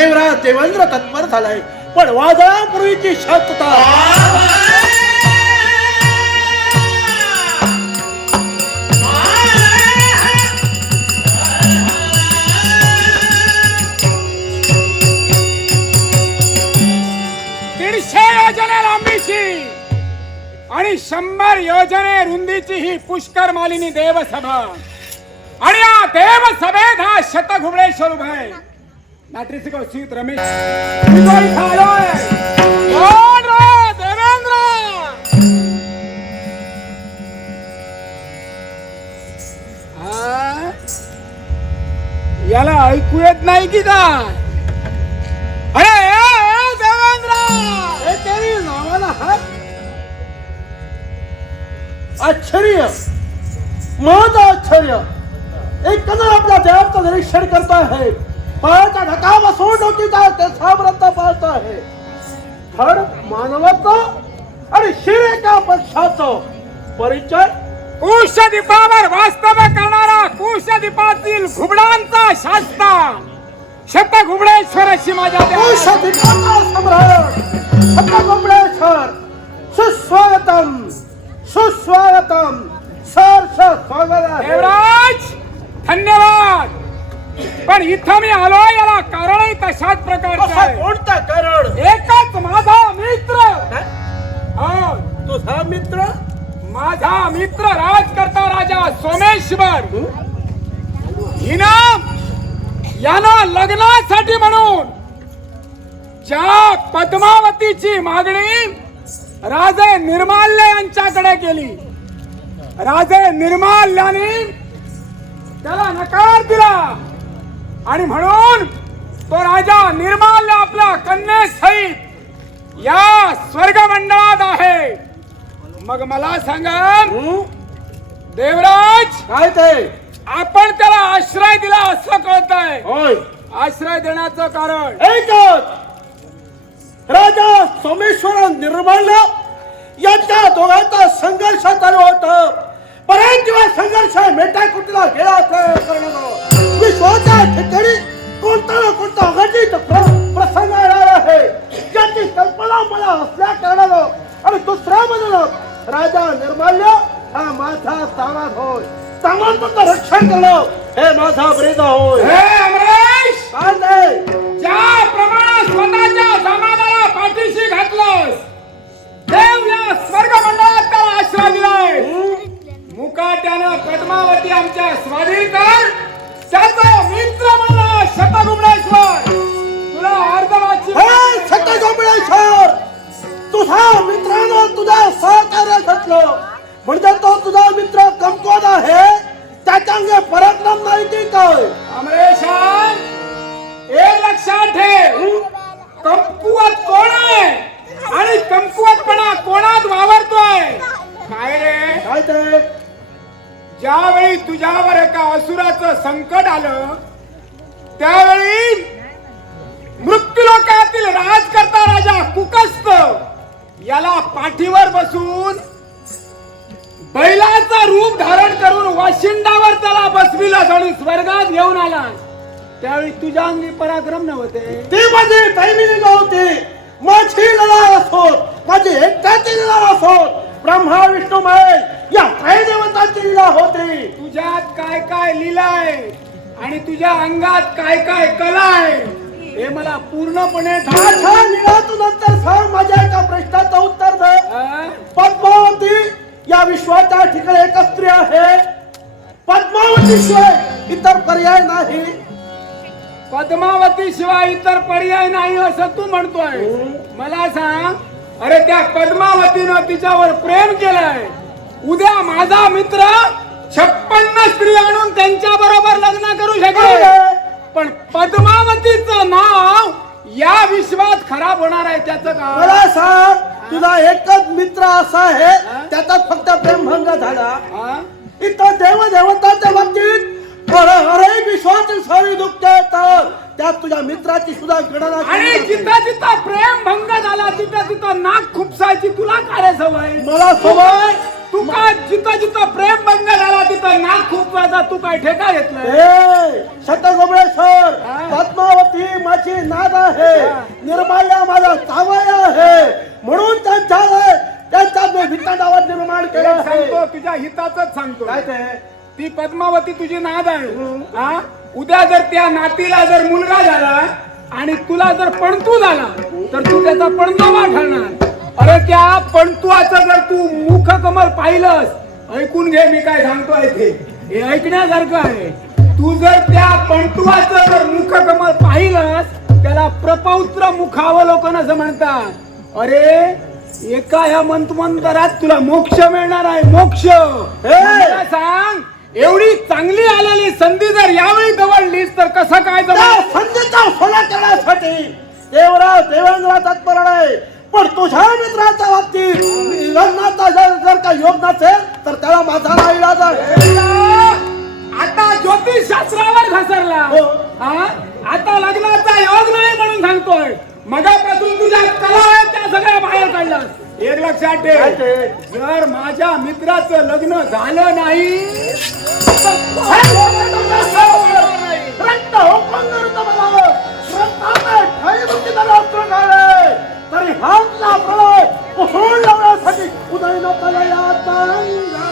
देवराज देवेंद्र तत्पर झालाय. पण वादळापूर्वीची शांतता. दीडशे योजने लांबीची आणि शंभर योजने रुंदीची ही पुष्कर मालिनी देवसभा. आणि या देवसभेत हा शतघुबळेश्वर उभा आहे. नाट्रीचे सीत रमेश? देवेंद्र! हा? याला ऐकू येत नाही की काय? अरे ए, ए, देवेंद्र! हे तेरी नावाला हात. आश्चर्य. महत आश्चर्य. एक कदर आपल्या देवाचं निरीक्षण करता आहे पायाचा ढका बसवून डोकीचा ते सामरत्न पाहत आहे. धड मानवत्व आणि शिरेका पक्षाचं? परिचय? कुशदीपावर वास्तव करणारा कुशदीपातील घुबडांचा शास्ता शत घुबडेश्वर अशी माझ्या देवाला- औषधिकाचा सम्राट सत्यगोपळेश्वर सुस्वागतम सुस्वागतम. सहर्ष स्वागत देवराज धन्यवाद. पण इथं मी आलो याला कारणही तशाच प्रकारचं कोणता कारण? एकच माझा मित्र. हो, तुझा मित्र? माझा मित्र राजकर्ता राजा सोमेश्वर. हिनं यानं लग्नासाठी म्हणून ज्या पद्मावतीची मागणी राजे निर्माल्य यांच्याकडे केली. राजे निर्माल्याने त्याला नकार दिला. आणि म्हणून तो राजा निर्माल्य आपल्या कन्येसहित या स्वर्गमंडळात आहे. मग मला सांगा? देवराज काय ते? आपण त्याला आश्रय दिला असं कळत आहे होय. आश्रय देण्याचं कारण. एकच. राजा सोमेश्वर निर्माल्य यांच्या दोघांचा संघर्ष चालू होत. बऱ्याच दिवस संघर्ष मेटा कुटीला गेला करण्याचा विश्वाच्या ठिकाणी कोणता ना कोणता अघटित प्र- प्रसंग येणार आहे. ज्याची कल्पना मला असल्या कारणानं आणि दुसऱ्या बाजूला राजा निर्माल्य हा माझा सामाज होय. सामान्याचं रक्षण करणं हे माझा ब्रेद होय. हे अमरेश! ज्या प्रमाणात स्वतःच्या समाजाला तुझा मित्रानं तुझा सहकार्य घातलं म्हणजे तो तुझा मित्र कमकुवत आहे. त्याच्या पराक्रम नाही की काय? अमरेशान एक लक्षात ठेव. कमकुवत कोण आहे? आणि कमकुवतपणा कोणात वावरतोय? काय रे? काय ते? ज्यावेळी तुझ्यावर एका असुराचं संकट आलं त्यावेळी मृत्यूलोकातील राजकर्ता राजा कुकस्त. याला पाठीवर बसून बैलाचं रूप धारण करून वाशिंडावर त्याला बसविलं आणि स्वर्गात घेऊन आला. त्यावेळी तुझ्या अंगी पराक्रम नव्हते. ती माझी पहिली नव्हती माझी लढाई असोत. माझी एकट्याची लढाई असोत. ब्रह्मा विष्णू महेश या त्रय देवतांची लीला होती. तुझ्यात काय काय लिहिलाय आणि तुझ्या अंगात काय काय कला आहे? हे मला पूर्णपणे तू नंतर सांग माझ्या एका प्रश्नाचं उत्तर दे. पद्मावती या विश्वाच्या ठिकाणी एकच स्त्री आहे. पद्मावती शिवाय इतर पर्याय नाही. पद्मावती शिवाय इतर पर्याय नाही असं तू म्हणतोय. मला सांग अरे त्या पद्मावतीनं तिच्यावर प्रेम केलंय. उद्या माझा मित्र छप्पन्न स्त्री आणून त्यांच्या बरोबर लग्न करू शकेल. पण पद्मावतीचं नाव या विश्वात खराब होणार आहे त्याचं का? मला सांग तुझा एकच मित्र असा आहे त्याचा फक्त प्रेमभंग झाला. हा? इथं देव देवताच्या बाबतीत हर- सारी त्यात तुझ्या मित्राची सुद्धा गणना आणि केली जाते. जिथं जिथं प्रेम भंग झाला तिथं तिथं नाक खुपसायची तुला काय रे सवय? मला सवय तू का जिथं जिथं प्रेम भंग झाला तिथं? नाक खूप वाजा तू काय ठेका घेतलाय? ए शतगोबळेश्वर हा. पद्मावती माझी नाद आहे. हा. निर्माल्या माझा तावय आहे. म्हणून त्यांच्या त्यांचा मी विटाडावर निर्माण केलं आहे. सांगतो तुझ्या हिताच सांगतो. काय ते? ती पद्मावती तुझी नाद आहे. हा? उद्या जर त्या नातीला जर मुलगा झाला आणि तुला जर पणतू झाला तर तू त्याचा पणजोबा ठरणार. अरे त्या पणतुआचं जर तू मुख कमल पाहिलंस ऐकून घे मी काय सांगतो इथे. हे ऐकण्यासारखं आहे. तू जर त्या पणतुआचं जर मुख कमल पाहिलंस त्याला प्रपौत्र मुखावलोकन असं म्हणतात. अरे एका ह्या मंतमंतरात तुला मोक्ष मिळणार आहे मोक्ष. सांग एवढी चांगली आलेली संधी जर यावेळी दवडलीस तर कसं काय जमलं संधीचा सोला करण्यासाठी देवराव देवेंद्र तत्पर आहे. पण तुझ्या मित्राच्या बाबतीत लग्नाचा जर जर का योग नसेल तर त्याला माझा नाही इलाज आहे. आता ज्योतिष शास्त्रावर घसरला. हो. हा? आता लग्नाचा योग नाही म्हणून सांगतोय. मगापासून तुझ्या कला आहेत त्या सगळ्या बाहेर काढलास एक लक्षात काय ठेव? जर माझ्या मित्राचं लग्न झालं नाही रक्त रक्ताने ठाई त्याला अस्त्र काढले तरी हातला प्रलय उसळून लावण्यासाठी उदय न तया